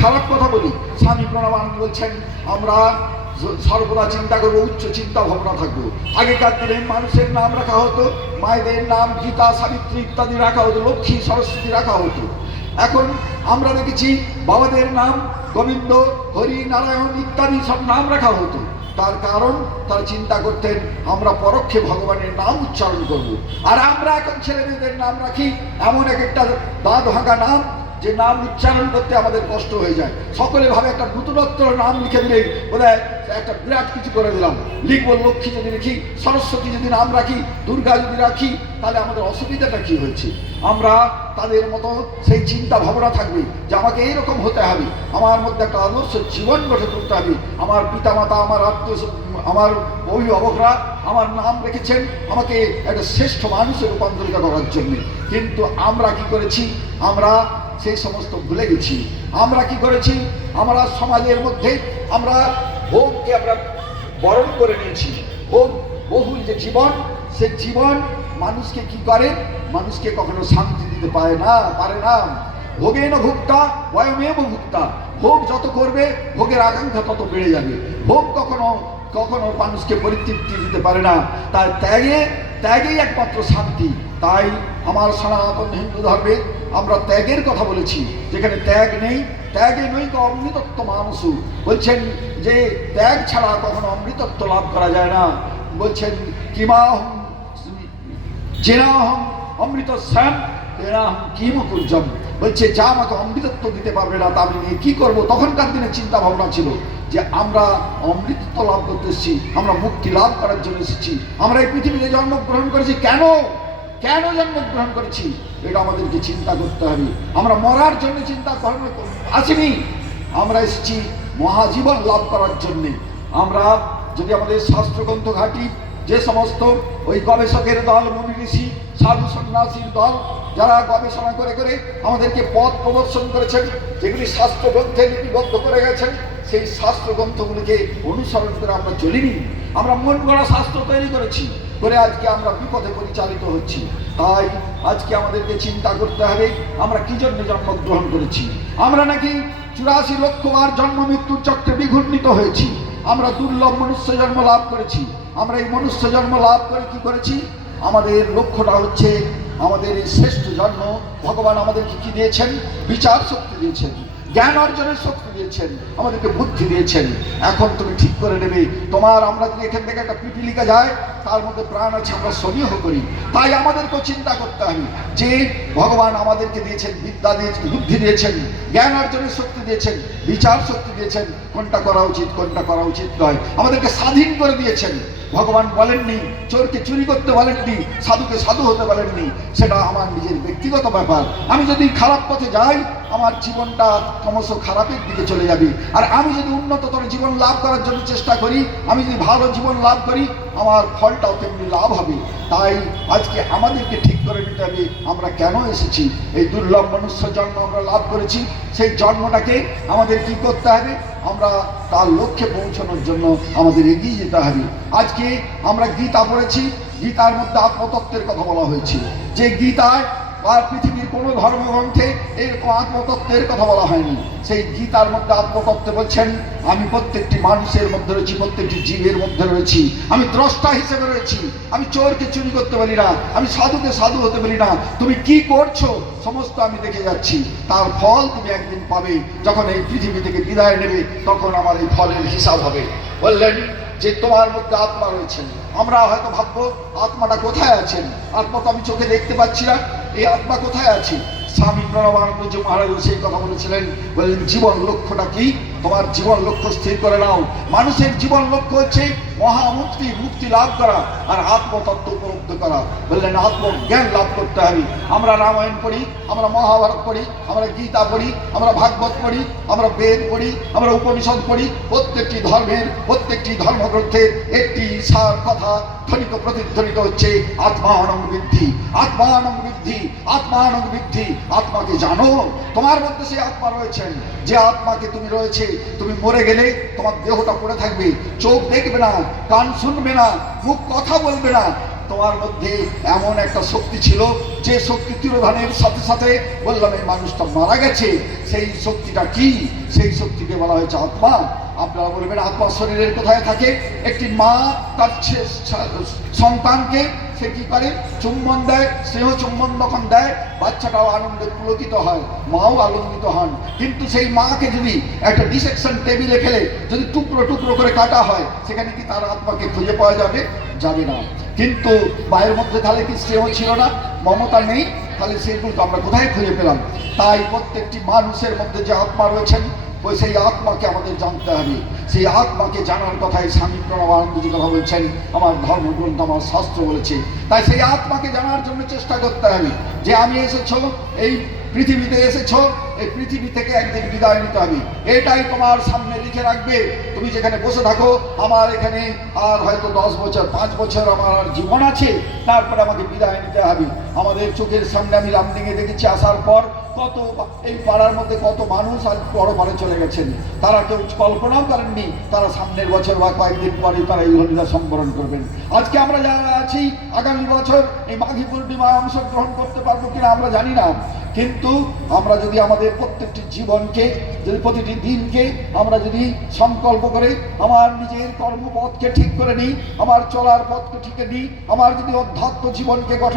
খারাপ কথা বলি। স্বামী প্রণবানন্দ বলছেন আমরা সর্বদা চিন্তা করবো, উচ্চ চিন্তা ভাবনা থাকবো। আগেকার দিনে মানুষের নাম রাখা হতো, মায়েদের নাম গীতা, সাবিত্রী ইত্যাদি রাখা হতো, লক্ষ্মী, সরস্বতী রাখা হতো। এখন আমরা দেখেছি বাবাদের নাম গোবিন্দ, হরি, নারায়ণ ইত্যাদি সব নাম রাখা হতো। তার কারণ তারা চিন্তা করতেন আমরা পরোক্ষে ভগবানের নাম উচ্চারণ করব। আর আমরা এখন ছেলে মেয়েদের নাম রাখি এমন একটা দাঁত ভাঙা নাম, যে নাম উচ্চারণ করতে আমাদের কষ্ট হয়ে যায়। সকলে ভাবে একটা নতুনত্ব নাম লিখে দিলে বোধহয় একটা বিরাট কিছু করে দিলাম। লিখবো লক্ষ্মী যদি লিখি, সরস্বতী যদি নাম রাখি, দুর্গা যদি রাখি, তাহলে আমাদের অসুবিধাটা কি হয়েছে? আমরা তাদের মতো সেই চিন্তা ভাবনা থাকবে যে আমাকে এইরকম হতে হবে, আমার মধ্যে একটা আদর্শ জীবন গঠন করতে হবে। আমার পিতামাতা, আমার আমার অভিভাবকরা আমার নাম রেখেছেন আমাকে একটা শ্রেষ্ঠ মানুষে রূপান্তরিত করার জন্য। কিন্তু আমরা কি করেছি? আমরা সেই সমস্ত ভুলে গেছি। আমরা কি করেছি? আমরা সমাজের মধ্যে আমরা ভোগকে আমরা বরণ করে নিয়েছি। ভোগ বহুল যে জীবন, সেই জীবন মানুষকে কি করে? মানুষকে কখনো শান্তি দিতে পারে না। ভোগেন ভুক্তা বয়মেব ভুক্তা। ভোগ যত করবে ভোগের আকাঙ্ক্ষা তত বেড়ে যাবে। ভোগ কখনো কখনো মানুষকে পরিতৃপ্তি দিতে পারে না। তাই ত্যাগেই একমাত্র শান্তি। তাই আমার সনাতন হিন্দু ধর্মে আমরা ত্যাগের কথা বলেছি। যেখানে ত্যাগ নেই, ত্যাগে নৈক অমৃতত্ব মানুষ বলছেন যে ত্যাগ ছাড়া কখনো অমৃতত্ব লাভ করা যায় না। বলছেন কিমাহম জেনাহম অমৃত শ্যাম তেনাহম কিম কুর্জম। বলছে যা আমাকে অমৃতত্ব দিতে পারবে না তা আমি নিয়ে কি করবো? তখনকার দিনে চিন্তা ভাবনা ছিল যে আমরা অমৃতত্ব লাভ করতে এসেছি, আমরা মুক্তি লাভ করার জন্য এসেছি। আমরা এই পৃথিবীতে জন্মগ্রহণ করেছি কেন জন্মগ্রহণ করেছি এটা আমাদেরকে চিন্তা করতে হবে। আমরা মরার জন্য চিন্তা আসিনি, আমরা এসেছি মহাজীবন লাভ করার জন্যে। আমরা যদি আমাদের শাস্ত্রগ্রন্থ ঘাটি, যে সমস্ত ওই গবেষকের দল, মুনি ঋষি, সাধু সন্ন্যাসীর দল, যারা গবেষণা করে করে আমাদেরকে পথ প্রদর্শন করেছেন, যেগুলি শাস্ত্রগ্রন্থে লিপিবদ্ধ করে গেছেন, সেই শাস্ত্রগ্রন্থগুলিকে অনুসরণ করে আমরা চলিনি। আমরা মন গড়া শাস্ত্র তৈরি করেছি, করে আজকে আমরা বিপথে পরিচালিত হচ্ছি। তাই আজকে আমাদেরকে চিন্তা করতে হবে আমরা কি জন্য জন্মগ্রহণ করেছি। আমরা নাকি 84 লক্ষ বার জন্ম মৃত্যুর চক্রে বিঘূর্ণিত হয়েছি। আমরা দুর্লভ মনুষ্য জন্ম লাভ করেছি। আমরা এই মনুষ্য জন্ম লাভ করে কি করেছি? আমাদের লক্ষ্যটা হচ্ছে আমাদের এই শ্রেষ্ঠ জন্ম। ভগবান আমাদেরকে কি দিয়েছেন? বিচার শক্তি দিয়েছেন, জ্ঞান অর্জনের শক্তি দিয়েছেন, আমাদেরকে বুদ্ধি দিয়েছেন। এখন তুমি ঠিক করে নেবে আমরা যদি এখান থেকে একটা পিপিলিকা যায়, তার মধ্যে প্রাণ আছে, আমরা সমীহ করি। তাই আমাদেরকেও চিন্তা করতে হবে যে ভগবান আমাদেরকে দিয়েছেন, বিদ্যা দিয়েছেন, বুদ্ধি দিয়েছেন, জ্ঞান অর্জনের শক্তি দিয়েছেন, বিচার শক্তি দিয়েছেন, কোনটা করা উচিত কোনটা করা উচিত নয় আমাদেরকে স্বাধীন করে দিয়েছেন। ভগবান বলেননি চোরকে চুরি করতে বলেননি, সাধুকে সাধু হতে বলেননি। সেটা আমার নিজের ব্যক্তিগত ব্যাপার। আমি যদি খারাপ পথে যাই, আমার জীবনটা ক্রমশ খারাপের দিকে চলে যাবে। আর আমি যদি উন্নততর জীবন লাভ করার জন্য চেষ্টা করি, আমি যদি ভালো জীবন লাভ করি, আমার ফলটাও তেমনি লাভ হবে। তাই আজকে আমাদেরকে ঠিক করে নিতে হবে আমরা কেন এসেছি। এই দুর্লভ মনুষ্য জন্ম আমরা লাভ করেছি, সেই জন্মটাকে আমাদের কি করতে হবে? আমরা তার লক্ষ্যে পৌঁছানোর জন্য আমাদের এগিয়ে যেতে হবে। আজকে আমরা গীতা পড়েছি, গীতার মধ্যে আত্মতত্ত্বের কথা বলা হয়েছে। যে গীতায় আর পৃথিবীর কোনো ধর্মগ্রন্থে এরকম আত্মতত্ত্বের কথা বলা হয়নি। সেই গীতার মধ্যে আত্মতত্ত্বে বলছেন আমি প্রত্যেকটি মানুষের মধ্যে রয়েছি, প্রত্যেকটি জীবের মধ্যে রয়েছি, আমি দ্রষ্টা হিসেবে রয়েছি। আমি চোরকে চুরি করতে পারি না, আমি সাধুকে সাধু হতে পারি না। তুমি কি করছো সমস্ত আমি দেখে যাচ্ছি, তার ফল তুমি একদিন পাবে। যখন এই পৃথিবী থেকে বিদায় নেবে তখন আমার এই ফলের হিসাব হবে। বললেন যে তোমার মধ্যে আত্মা রয়েছেন। আমরা হয়তো ভাববো আত্মাটা কোথায় আছেন? আত্মা তো আমি চোখে দেখতে পাচ্ছি না, এই আত্মা কোথায় আছে? স্বামী প্রণবানন্দ মহারাজ সেই কথা বলেছিলেন। বললেন জীবন লক্ষ্যটা কি? তোমার জীবন লক্ষ্য স্থির করে নাও। মানুষের জীবন লক্ষ্য হচ্ছে মহামুক্তি, মুক্তি লাভ করা আর আত্মতত্ত্ব উপলব্ধ করা। বললেন আত্মজ্ঞান লাভ করতে হবে। আমরা রামায়ণ পড়ি, আমরা মহাভারত পড়ি, আমরা গীতা পড়ি, আমরা ভাগবত পড়ি, আমরা বেদ পড়ি, আমরা উপনিষদ পড়ি। প্রত্যেকটি ধর্মের, প্রত্যেকটি ধর্মগ্রন্থের একটি সার কথা ধ্বনিত প্রতিধ্বনিত হচ্ছে আত্মানং বৃদ্ধি, আত্মানং বৃদ্ধি, আত্মানং বৃদ্ধি। আত্মাকে জানো, তোমার মধ্যে সেই আত্মা রয়েছেন। যে আত্মাকে তুমি রয়েছে, তুমি মরে গেলে তোমার দেহটা পড়ে থাকবে, চোখ দেখবে না, কান শুনবে না, মুখ কথা বলবে না, তোমার মধ্যে এমন একটা শক্তি ছিল যে শক্তি তিরোধানের সাথে সাথে বললাম এই মানুষটা মারা গেছে। সেই শক্তিটা কি? সেই শক্তিকে বলা হয়েছে আত্মা। আপনারা বলবেন আত্মা শরীরের কোথায় থাকে? একটি মা তার সন্তানকে সে কি করে? চুম্বন দেয়, স্নেহ চুম্বন যখন দেয় বাচ্চাটাও আনন্দে পুলকিত হয়, মাও আনন্দিত হন। কিন্তু সেই মাকে যদি একটা ডিসেকশন টেবিলে ফেলে যদি টুকরো টুকরো করে কাটা হয়, সেখানে কি তার আত্মাকে খুঁজে পাওয়া যাবে? যাবে না। কিন্তু মায়ের মধ্যে তাহলে কি স্নেহ ছিল না, মমতা নেই? তাহলে সেগুলো তো আমরা কোথায় খুঁজে পেলাম? তাই প্রত্যেকটি মানুষের মধ্যে যে আত্মা রয়েছেন ওই সেই আত্মাকে আমাদের জানতে হবে। সেই আত্মাকে জানার কথাই স্বামী প্রণবানন্দজি কথা বলছেন, আমার ধর্মগ্রন্থ, আমার শাস্ত্র বলেছে। তাই সেই আত্মাকে জানার জন্য চেষ্টা করতে হবে যে আমি এসেছ, এই পৃথিবীতে এসেছ, এই পৃথিবী থেকে একদিন বিদায় নিতে হবে। এটাই তোমার সামনে লিখে রাখবে। তুমি যেখানে বসে থাকো, আমার এখানে আর হয়তো 10 বছর 5 বছর আমার আর জীবন আছে, তারপরে আমাকে বিদায় নিতে হবে। আমাদের চোখের সামনে আমি রামডিঙে দেখেছি আসার পর কত এই পাড়ার মধ্যে কত মানুষ আজ বড় পাড়ে চলে গেছেন। তারা কেউ কল্পনাও করেননি তারা সামনের বছর বা কয়েকদিন পরে তারা এই হরিণা সম্বরণ করবেন। আজকে আমরা যারা আছি আগামী বছর এই মাঘী পূর্ণিমায় অংশগ্রহণ করতে পারবো কিনা আমরা জানি না। কিন্তু আমরা যদি আমাদের প্রত্যেকটি জীবনকে, যদি প্রতিটি দিনকে আমরা যদি সংকল্প করে আমার নিজের কর্মপথকে ঠিক করে নিই, আমার চলার পথকে ঠিক নিই, আমার যদি অধ্যাত্ম জীবনকে গঠন